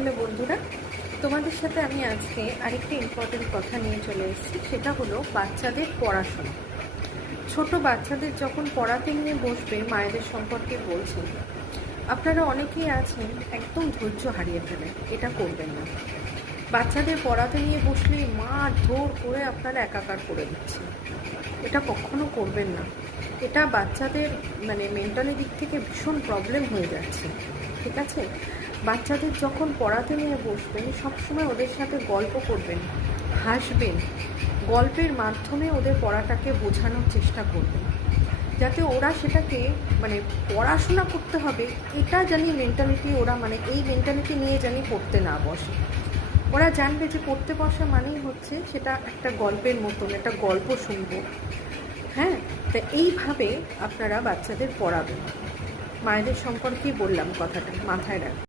Hello বন্ধুরা, তোমাদের সাথে আমি আজকে আরেকটি ইম্পর্টেন্ট কথা নিয়ে চলে এসেছি। সেটা হলো বাচ্চাদের পড়াশোনা। ছোট বাচ্চাদের যখন পড়াতে নিয়ে বসবে, মায়েদের সম্পর্কে বলছি, আপনারা অনেকেই আছেন একদম ধৈর্য হারিয়ে ফেলেন। এটা করবেন না। বাচ্চাদের পড়াতে নিয়ে বসলেই মারধর করে আপনারা একাকার করে দিচ্ছেন। এটা কখনো করবেন না। এটা বাচ্চাদের মেন্টালি দিক থেকে ভীষণ প্রবলেম হয়ে যাচ্ছে। ঠিক আছে? বাচ্চাদের যখন পড়াতে নিয়ে বসবেন, সবসময় ওদের সাথে গল্প করবেন, হাসবেন, গল্পের মাধ্যমে ওদের পড়াটাকে বোঝানোর চেষ্টা করবেন, যাতে ওরা সেটাকে পড়াশোনা করতে হবে এটা জানি মেন্টালিটি ওরা এই মেন্টালিটি নিয়ে জানি পড়তে না বসে। ওরা জানবে যে পড়তে বসা মানেই হচ্ছে সেটা একটা গল্পের মতন, একটা গল্প শুনবো। হ্যাঁ, তা এইভাবে আপনারা বাচ্চাদের পড়াবেন। মায়েদের সম্পর্কেই বললাম কথাটা, মাথায় রাখবেন।